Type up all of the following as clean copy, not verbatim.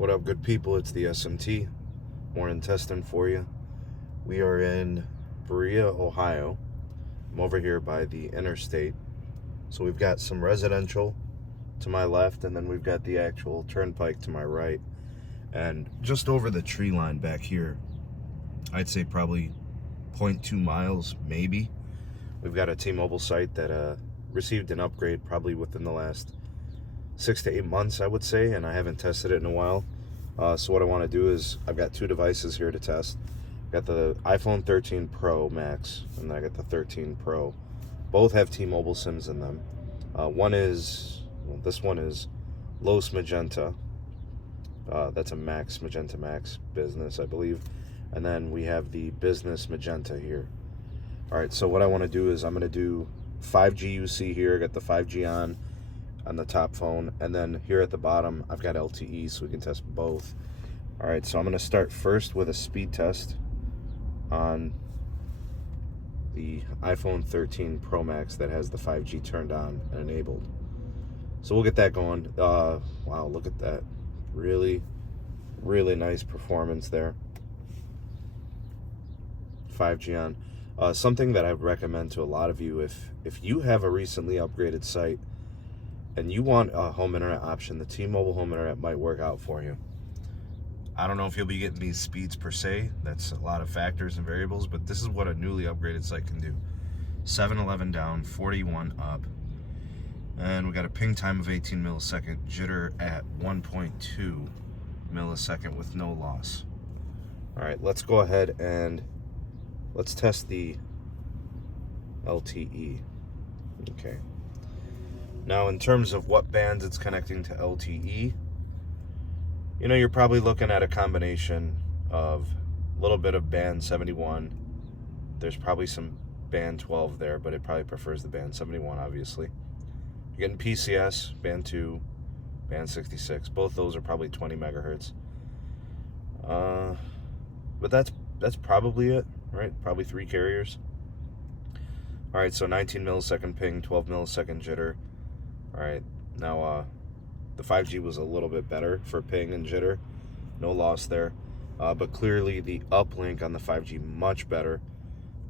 What up, good people? It's the SMT morning testing for you. We are in Berea, Ohio. I'm over here by the interstate. So we've got some residential to my left, and then we've got the actual turnpike to my right. And just over the tree line back here, I'd say probably 0.2 miles, maybe. We've got a T-Mobile site that received an upgrade probably within the last 6 to 8 months, I would say, and I haven't tested it in a while. So what I want to do is, I've got two devices here to test. I've got the iPhone 13 Pro Max, and I got the 13 Pro. Both have T-Mobile SIMs in them. This one is Los Magenta. That's a Magenta MAX business, I believe. And then we have the Business Magenta here. All right, so what I want to do is I'm going to do 5G UC here. I got the 5G on the top phone, and then here at the bottom I've got LTE, so we can test both. All right, so I'm going to start first with a speed test on the iPhone 13 Pro Max that has the 5G turned on and enabled. So we'll get that going. Wow, look at that. Really nice performance there. 5G on. Something that I would recommend to a lot of you, if you have a recently upgraded site and you want a home internet option, the T-Mobile home internet might work out for you. I don't know if you'll be getting these speeds per se. That's a lot of factors and variables, but this is what a newly upgraded site can do. 711 down, 41 up. And we got a ping time of 18 millisecond, jitter at 1.2 millisecond with no loss. All right, let's go ahead and let's test the LTE. Okay. Now, in terms of what bands it's connecting to LTE, you know, you're probably looking at a combination of a little bit of band 71. There's probably some band 12 there, but it probably prefers the band 71, obviously. You're getting PCS, band 2, band 66. Both those are probably 20 megahertz. But that's probably it, right? Probably 3 carriers. All right, so 19 millisecond ping, 12 millisecond jitter. All right, now the 5G was a little bit better for ping and jitter. No loss there. But clearly the uplink on the 5G much better.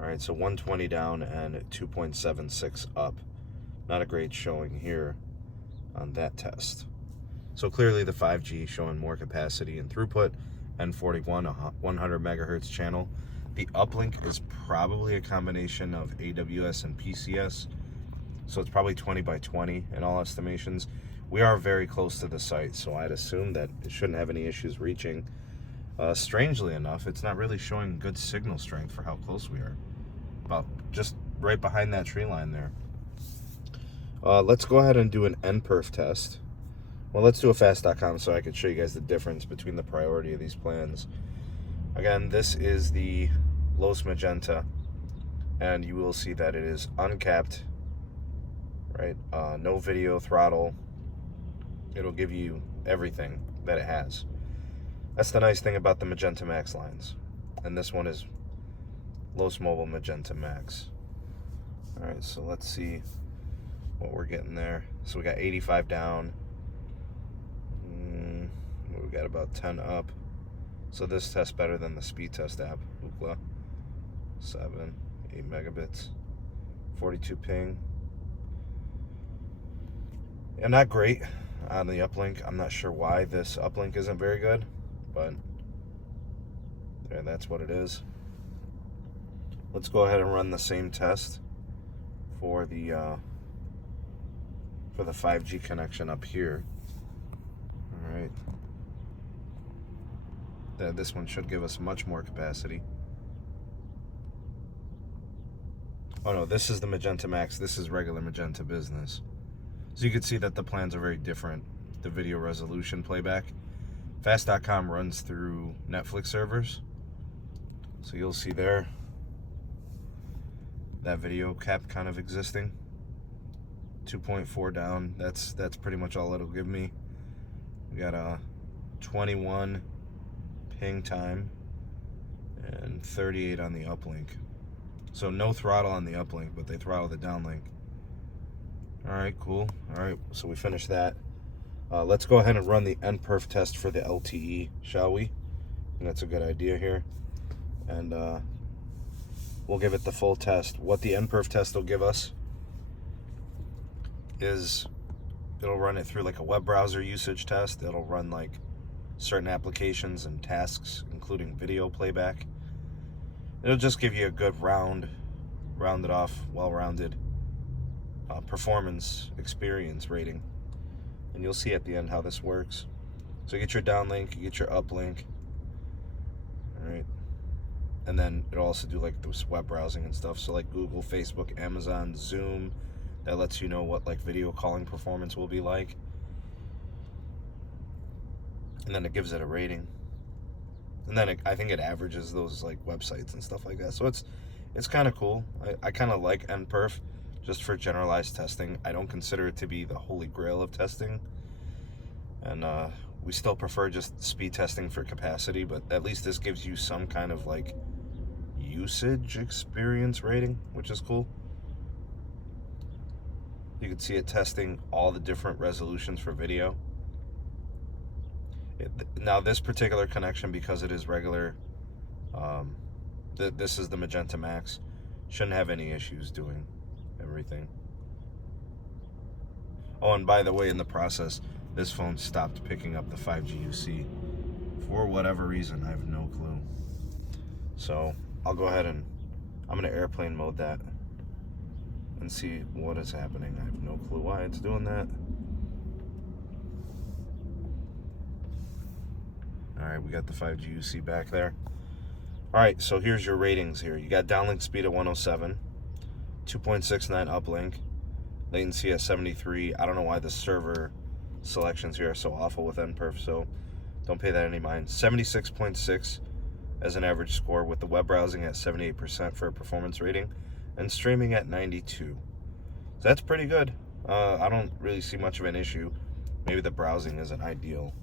All right, so 120 down and 2.76 up. Not a great showing here on that test. So clearly the 5G showing more capacity and throughput. N41, a 100 megahertz channel. The uplink is probably a combination of AWS and PCS. So it's probably 20 by 20 in all estimations. We are very close to the site, so I'd assume that it shouldn't have any issues reaching. Strangely enough, it's not really showing good signal strength for how close we are. About just right behind that tree line there. Let's go ahead and do an Nperf test. Well, let's do a fast.com so I can show you guys the difference between the priority of these plans. Again, this is the Los Magenta, and you will see that it is uncapped, right? No video throttle. It'll give you everything that it has. That's the nice thing about the Magenta MAX lines. And this one is Los Mobile Magenta MAX. All right, so let's see what we're getting there. So we got 85 down. We got about 10 up. So this tests better than the speed test app. Ookla. 8 megabits. 42 ping. And not great on the uplink. I'm not sure why this uplink isn't very good, but there, that's what it is. Let's go ahead and run the same test for the 5G connection up here. All right. This one should give us much more capacity. Oh no, this is the Magenta MAX. This is regular Magenta Business. So you can see that the plans are very different. The video resolution playback. Fast.com runs through Netflix servers. So you'll see there that video cap kind of existing. 2.4 down. That's pretty much all it'll give me. We got a 21 ping time and 38 on the uplink. So no throttle on the uplink, but they throttle the downlink. All right, cool. All right, so we finished that. Let's go ahead and run the Nperf test for the LTE, shall we? And that's a good idea here. And we'll give it the full test. What the Nperf test will give us is it'll run it through like a web browser usage test. It'll run like certain applications and tasks, including video playback. It'll just give you a good rounded off, well-rounded performance experience rating. And you'll see at the end how this works. So you get your downlink, you get your uplink. All right. And then it'll also do like this web browsing and stuff. So like Google, Facebook, Amazon, Zoom. That lets you know what like video calling performance will be like. And then it gives it a rating. And then I think it averages those like websites and stuff like that. So it's kind of cool. I kind of like Nperf just for generalized testing. I don't consider it to be the holy grail of testing. And we still prefer just speed testing for capacity, but at least this gives you some kind of like usage experience rating, which is cool. You can see it testing all the different resolutions for video. Now this particular connection, because it is regular, this is the Magenta MAX, shouldn't have any issues doing everything. Oh, and by the way, in the process, this phone stopped picking up the 5G UC for whatever reason. I have no clue. So I'll go ahead and I'm gonna airplane mode that and see what is happening. I have no clue why it's doing that. Alright, we got the 5G UC back there. Alright, so here's your ratings here. You got downlink speed at 107, 2.69 uplink, latency at 73. I don't know why the server selections here are so awful with Nperf, so don't pay that any mind. 76.6 as an average score, with the web browsing at 78% for a performance rating, and streaming at 92. So that's pretty good. I don't really see much of an issue. Maybe the browsing isn't ideal.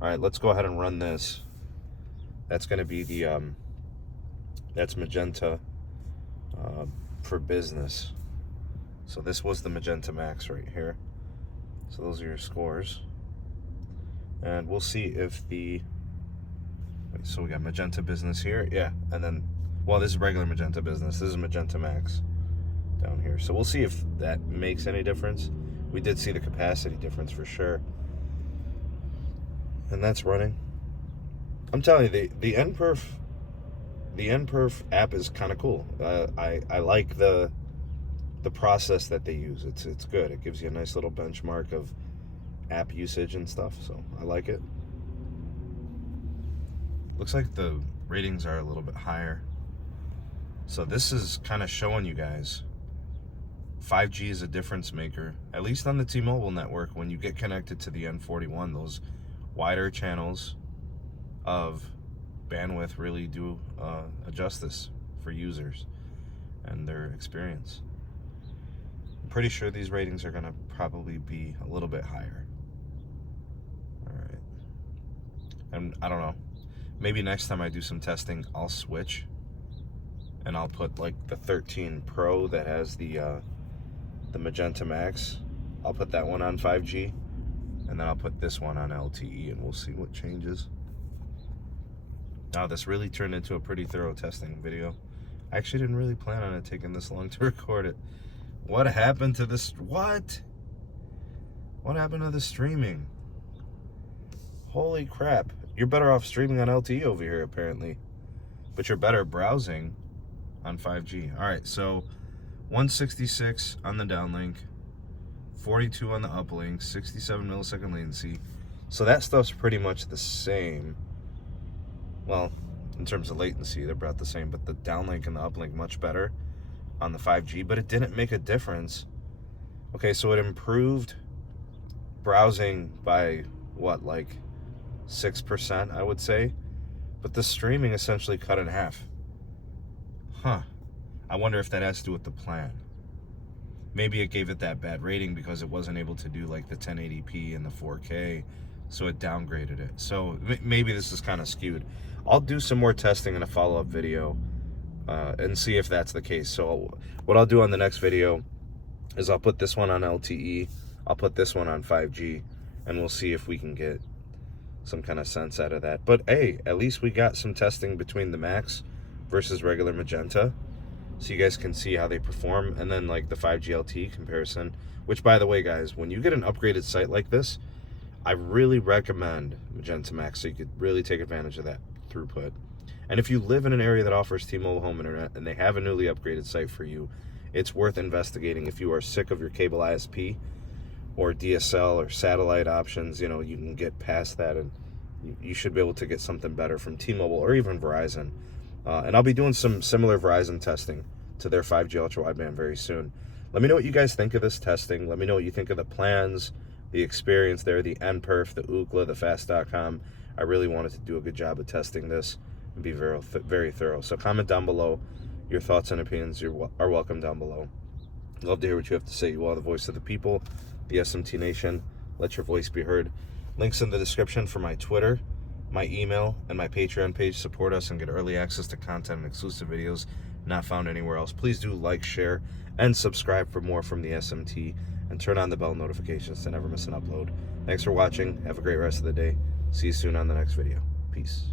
All right, let's go ahead and run this. That's going to be the that's Magenta for business. So this was the Magenta MAX right here. So those are your scores, and we'll see if the so we got Magenta Business here, yeah, and then, well, this is regular Magenta Business. This is Magenta MAX down here. So we'll see if that makes any difference. We did see the capacity difference for sure. And that's running. I'm telling you, the Nperf app is kind of cool. I like the process that they use. It's good. It gives you a nice little benchmark of app usage and stuff. So I like it. Looks like the ratings are a little bit higher. So this is kind of showing you guys 5G is a difference maker, at least on the T-Mobile network. When you get connected to the N41, those wider channels of bandwidth really do adjust this for users and their experience. I'm pretty sure these ratings are going to probably be a little bit higher. All right. And I don't know. Maybe next time I do some testing, I'll switch and I'll put like the 13 Pro that has the Magenta MAX. I'll put that one on 5G, and then I'll put this one on LTE, and we'll see what changes. Now, this really turned into a pretty thorough testing video. I actually didn't really plan on it taking this long to record it. What happened to this? What happened to the streaming? Holy crap. You're better off streaming on LTE over here, apparently. But you're better browsing on 5G. All right, so 166 on the downlink, 42 on the uplink, 67 millisecond latency. So that stuff's pretty much the same. Well, in terms of latency, they're about the same, but the downlink and the uplink much better on the 5G, but it didn't make a difference. Okay, so it improved browsing by what, like 6%, I would say, but the streaming essentially cut in half. Huh. I wonder if that has to do with the plan. Maybe it gave it that bad rating because it wasn't able to do like the 1080p and the 4K, so it downgraded it. So maybe this is kind of skewed. I'll do some more testing in a follow-up video and see if that's the case. So what I'll do on the next video is I'll put this one on LTE, I'll put this one on 5G, and we'll see if we can get some kind of sense out of that. But hey, at least we got some testing between the Max versus regular Magenta, so you guys can see how they perform, and then like the 5G LTE comparison, which, by the way, guys, when you get an upgraded site like this, I really recommend Magenta MAX, so you could really take advantage of that throughput. And if you live in an area that offers T-Mobile Home Internet and they have a newly upgraded site for you, it's worth investigating. If you are sick of your cable ISP or DSL or satellite options, you know, you can get past that, and you should be able to get something better from T-Mobile or even Verizon. And I'll be doing some similar Verizon testing to their 5G Ultrawideband very soon. Let me know what you guys think of this testing. Let me know what you think of the plans, the experience there, the Nperf, the Ookla, the fast.com. I really wanted to do a good job of testing this and be very thorough. So comment down below. Your thoughts and opinions are welcome down below. Love to hear what you have to say. You are the voice of the people, the SMT Nation. Let your voice be heard. Links in the description for my Twitter, my email, and my Patreon page. Support us and get early access to content and exclusive videos not found anywhere else. Please do like, share, and subscribe for more from the SMT, and turn on the bell notifications to never miss an upload. Thanks for watching. Have a great rest of the day. See you soon on the next video. Peace.